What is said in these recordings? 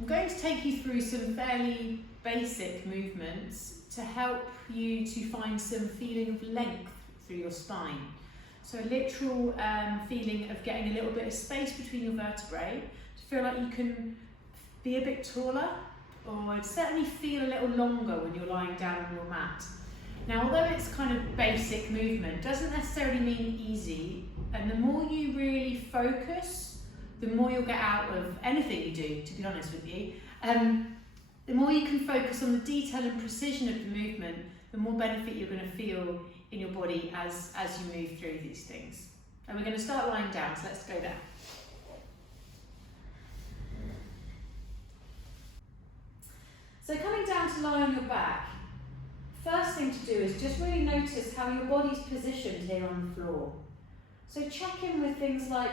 I'm going to take you through some fairly basic movements to help you to find some feeling of length through your spine. So a literal feeling of getting a little bit of space between your vertebrae to feel like you can be a bit taller, or certainly feel a little longer when you're lying down on your mat. Now, although it's kind of basic movement, doesn't necessarily mean easy, and the more you really focus, the more you'll get out of anything you do, to be honest with you. The more you can focus on the detail and precision of the movement, the more benefit you're going to feel in your body as you move through these things. And we're going to start lying down, so let's go down. So coming down to lie on your back, first thing to do is just really notice how your body's positioned here on the floor. So check in with things like,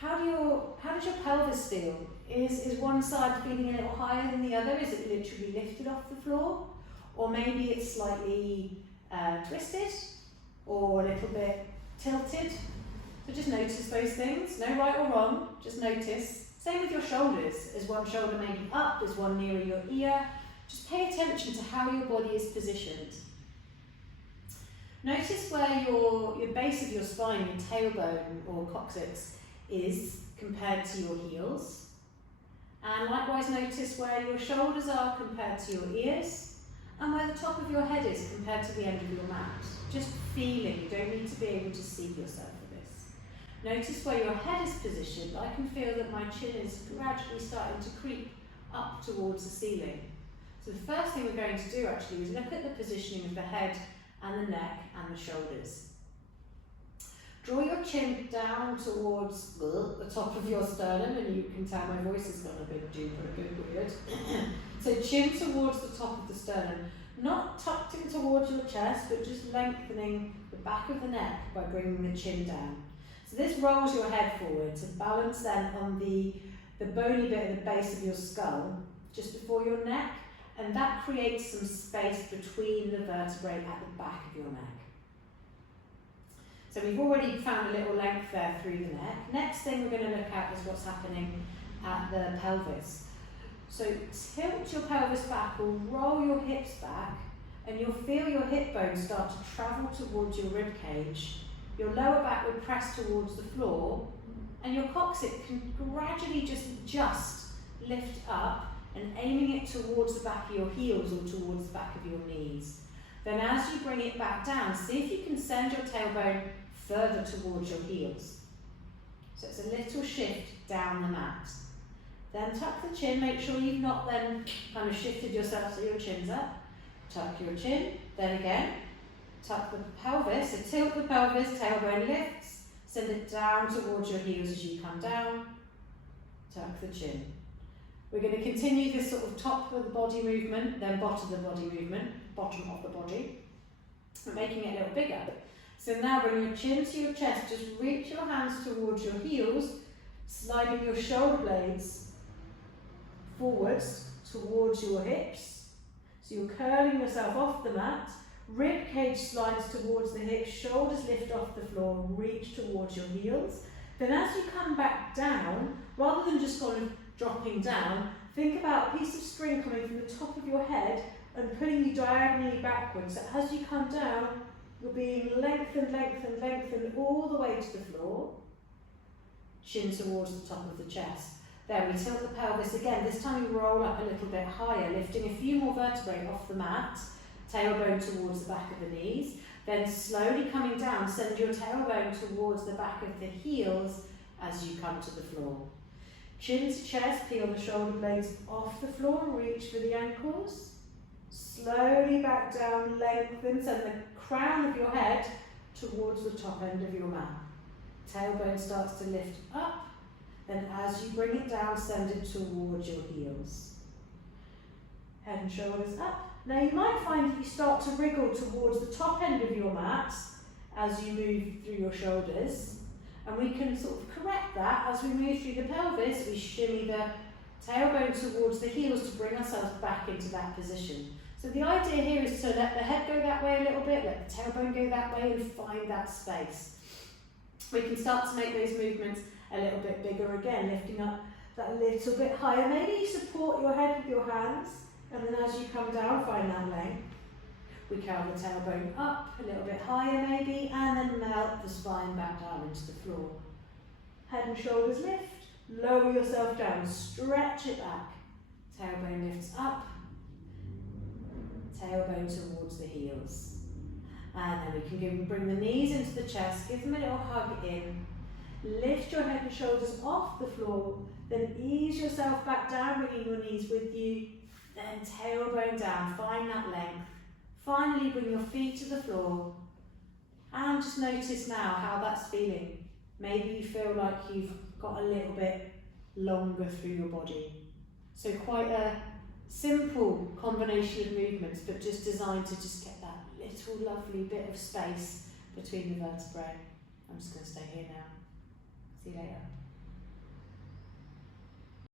how does your pelvis feel? Is one side feeling a little higher than the other? Is it literally lifted off the floor? Or maybe it's slightly twisted or a little bit tilted. So just notice those things, no right or wrong, just notice. Same with your shoulders. Is one shoulder maybe up? Is one nearer your ear? Just pay attention to how your body is positioned. Notice where your base of your spine, your tailbone or coccyx is compared to your heels. And likewise notice where your shoulders are compared to your ears, and where the top of your head is compared to the end of your mat. Just feeling, you don't need to be able to see yourself for this. Notice where your head is positioned. I can feel that my chin is gradually starting to creep up towards the ceiling. So the first thing we're going to do actually is look at the positioning of the head and the neck and the shoulders. Draw your chin down towards the top of your sternum, and you can tell my voice has gone a bit deep or a bit weird. So chin towards the top of the sternum, not tucked in towards your chest, but just lengthening the back of the neck by bringing the chin down. So this rolls your head forward to balance then on the bony bit at the base of your skull, just before your neck, and that creates some space between the vertebrae at the back of your neck. So we've already found a little length there through the neck. Next thing we're going to look at is what's happening at the pelvis. So tilt your pelvis back or roll your hips back, and you'll feel your hip bones start to travel towards your rib cage. Your lower back will press towards the floor, and your coccyx can gradually just lift up and aiming it towards the back of your heels or towards the back of your knees. Then as you bring it back down, see if you can send your tailbone further towards your heels. So it's a little shift down the mat. Then tuck the chin, make sure you've not then kind of shifted yourself so your chin's up. Tuck your chin, then again, tuck the pelvis, so tilt the pelvis, tailbone lifts, send it down towards your heels as you come down, tuck the chin. We're going to continue this sort of top of the body movement, then bottom of the body movement, bottom of the body. We're making it a little bigger. So now bring your chin to your chest, just reach your hands towards your heels, sliding your shoulder blades forwards towards your hips. So you're curling yourself off the mat, rib cage slides towards the hips, shoulders lift off the floor, reach towards your heels. Then as you come back down, rather than just kind of dropping down, think about a piece of string coming from the top of your head and pulling you diagonally backwards. So as you come down, you're being lengthened all the way to the floor. Chin towards the top of the chest. Then we tilt the pelvis again. This time we roll up a little bit higher, lifting a few more vertebrae off the mat. Tailbone towards the back of the knees. Then slowly coming down, send your tailbone towards the back of the heels as you come to the floor. Chin to chest, peel the shoulder blades off the floor, reach for the ankles. Slowly back down, lengthen, send the crown of your head towards the top end of your mat. Tailbone starts to lift up, then as you bring it down, send it towards your heels. Head and shoulders up. Now you might find that you start to wriggle towards the top end of your mat as you move through your shoulders. And we can sort of correct that as we move through the pelvis. We shimmy the tailbone towards the heels to bring ourselves back into that position. So the idea here is to let the head go that way a little bit, let the tailbone go that way, and find that space. We can start to make those movements a little bit bigger again, lifting up that little bit higher. Maybe you support your head with your hands, and then as you come down, find that length. We curl the tailbone up a little bit higher maybe, and then melt the spine back down into the floor. Head and shoulders lift, lower yourself down, stretch it back. Tailbone lifts up, tailbone towards the heels. And then we can bring the knees into the chest, give them a little hug in. Lift your head and shoulders off the floor, then ease yourself back down, bringing your knees with you. Then tailbone down, find that length. Finally, bring your feet to the floor. And just notice now how that's feeling. Maybe you feel like you've got a little bit longer through your body. So quite a simple combination of movements, but just designed to just get that little lovely bit of space between the vertebrae. I'm just going to stay here now. See you later.